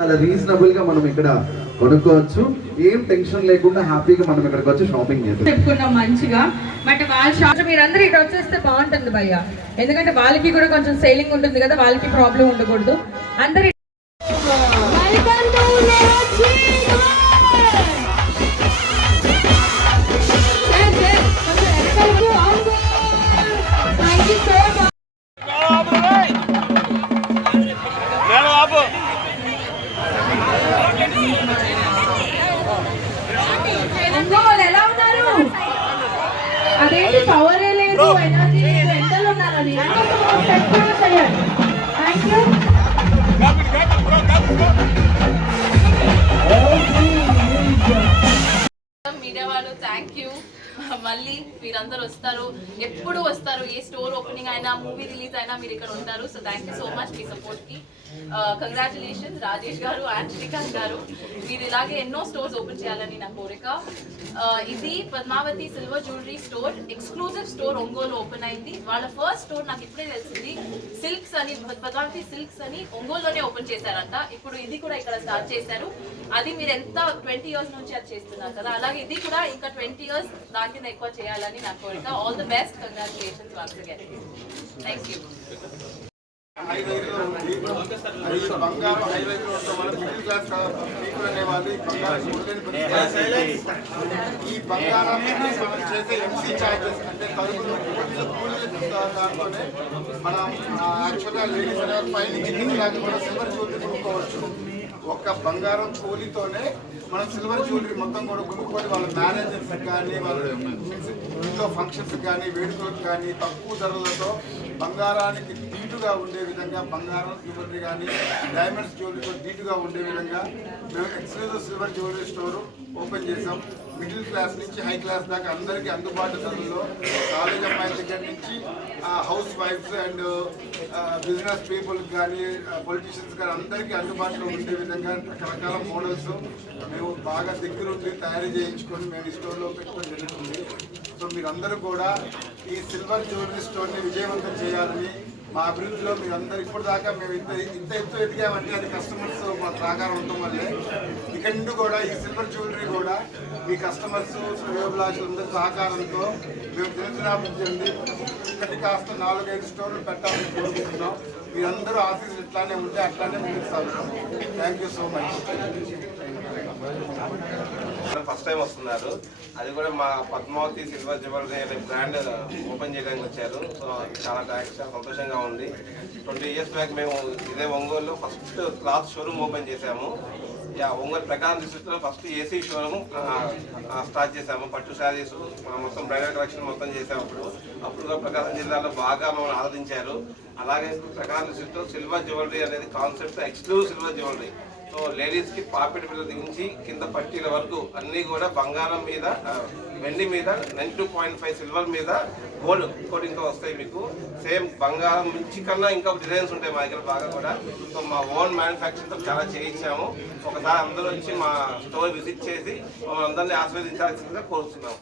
చాలా రీజనబుల్ గా మనం ఇక్కడ కొనుక్కోవచ్చు. ఏం టెన్షన్ లేకుండా హ్యాపీగా మనం ఇక్కడికి వచ్చి షాపింగ్ చేస్తాం. చెప్పుకున్నాం మంచిగా. బట్ వాళ్ళ షాప్ మీరందరూ ఇక్కడ వచ్చేస్తే బాగుంటుంది భయ్య, ఎందుకంటే వాళ్ళకి కూడా కొంచెం సేలింగ్ ఉంటుంది కదా, వాళ్ళకి ప్రాబ్లం ఉండకూడదు. అందరి ఎలా ఉన్నారు? అదేంటి పవర్ లేదు, ఎనర్జీ లేదు, ఎంతలో ఉన్నారు? అది థ్యాంక్ యూ. మీడియా వాళ్ళు థ్యాంక్ యూ. మళ్ళీ మీరందరూ వస్తారు, ఎప్పుడు వస్తారు. ఏ స్టోర్ ఓపెనింగ్ అయినా, మూవీ రిలీజ్ అయినా మీరు ఇక్కడ ఉంటారు. So thank you so much మీ సపోర్ట్కి. కంగ్రాచులేషన్స్ రాజేష్ గారు అండ్ శ్రీకాంత్ గారు. మీరు ఇలాగే ఎన్నో స్టోర్స్ ఓపెన్ చేయాలని నా కోరిక. ఇది Padmavathi silver jewellery store, exclusive store Ongole open అయింది. వాళ్ళ ఫస్ట్ స్టోర్ నాకు ఇప్పుడే తెలిసింది, సిల్క్స్ అని, పద్మావతి సిల్క్స్ అని ఒంగోలులోనే ఓపెన్ చేశారంట. ఇప్పుడు ఇది కూడా ఇక్కడ స్టార్ట్ చేశారు. అది మీరు ఎంత 20 years నుంచి అది చేస్తున్నారు కదా, అలాగే ఇది కూడా ఇంకా 20 years దాటిన ఎక్కువ చేయాలని నా కోరిక. All the best, congratulations once again. Thank you. బంగారం హైవేలో ఉండడం వల్ల మిడిల్ క్లాస్ పీపుల్ అనేవాళ్ళు ఈ బంగారాన్ని మనం చేసే ఎంసీ ఛార్జెస్ అంటే తరుగులు దాంట్లోనే మనం యాక్చువల్గా లేడీస్ అనేవాళ్ళు పైన కిందికి లాగా మనం సిల్వర్ జ్యువెలరీ కొనుక్కోవచ్చు. ఒక్క బంగారం కూలితోనే మనం సిల్వర్ జ్యువెలరీ మొత్తం కూడా కొనుక్కొని వాళ్ళ మ్యారేజెస్ కానీ, వాళ్ళ ఇంట్లో ఫంక్షన్స్ కానీ, వేడుకలకు కానీ తక్కువ ధరలతో బంగారానికి ధీటుగా ఉండే విధంగా బంగారం జ్యువెలరీ కానీ, డైమండ్స్ జ్యువెలరీతో ధీటుగా ఉండే విధంగా మేము exclusive silver jewellery store open చేసాం. మిడిల్ క్లాస్ నుంచి హై క్లాస్ దాకా అందరికీ అందుబాటు ధరల్లో, కాలేజ్ అమ్మాయిల దగ్గర నుంచి house wives and business people కానీ, పొలిటీషియన్స్ కానీ అందరికీ అందుబాటులో ఉండే విధంగా రకరకాల మోడల్స్ మేము బాగా దగ్గరుండి తయారు చేయించుకొని మేము ఈ స్టోర్లో పెట్టుకోవడం జరుగుతుంది. సో మీరందరూ కూడా ఈ సిల్వర్ జ్యువెలరీ స్టోర్ని విజయవంతం చేయాలని, మా అభివృద్ధిలో మీరందరూ ఇప్పుడు దాకా మేము ఇంత ఎత్తు ఎదిగామంటే అది కస్టమర్స్ మా సహకారం ఉండటం వల్లే. ఇక్కడ నుండి కూడా ఈ సిల్వర్ జ్యువెలరీ కూడా మీ కస్టమర్స్, శ్రేయోభిలాషులందరి సహకారంతో మేము దినదినాభివృద్ధి ఇక్కడి కాస్త 4-5 స్టోర్లు పెట్టాలని కోరుకుంటున్నాం. మీరందరూ ఆఫీసులు ఇట్లానే ఉంటే అట్లానే ముందుకు సాగుతాం. Thank you so much. First time వస్తున్నారు, అది కూడా మా పద్మావతి సిల్వర్ జ్యువెలరీ అనే బ్రాండ్ ఓపెన్ చేయడానికి వచ్చారు. సో చాలా థ్యాంక్స్, చాలా సంతోషంగా ఉంది. 20 years బ్యాక్ మేము ఇదే ఒంగోలులో ఫస్ట్ క్లాత్ షోరూమ్ ఓపెన్ చేశాము. ఒంగోలు ప్రకారం డిస్ట్రిక్ట్లో ఫస్ట్ ఏసీ షోరూమ్ స్టార్ట్ చేశాము. పట్టు శారీస్ మొత్తం బ్రైడల్ కలెక్షన్ మొత్తం చేసాము. అప్పుడు ప్రకాశం జిల్లాలో బాగా మమ్మల్ని ఆదరించారు. అలాగే ప్రకాశం డిస్ట్రిక్ట్లో సిల్వర్ జ్యువెలరీ అనేది concept exclusive silver jewellery. So లేడీస్కి పాపిడి బిళ్ళ దించి కింద పట్టీల వరకు అన్నీ కూడా బంగారం మీద, వెండి మీద 92.5 సిల్వర్ మీద గోల్డ్ కోటింగ్తో వస్తాయి. మీకు సేమ్ బంగారం నుంచి కన్నా ఇంకా డిజైన్స్ ఉంటాయి మా దగ్గర బాగా కూడా. సో మా ఓన్ మ్యానుఫ్యాక్చరింగ్తో చాలా చేయించాము. ఒకసారి అందరూ వచ్చి మా స్టోర్ విజిట్ చేసి మమ్మల్ని అందరినీ ఆస్వాదించాల్సిందిగా కోరుతున్నాము.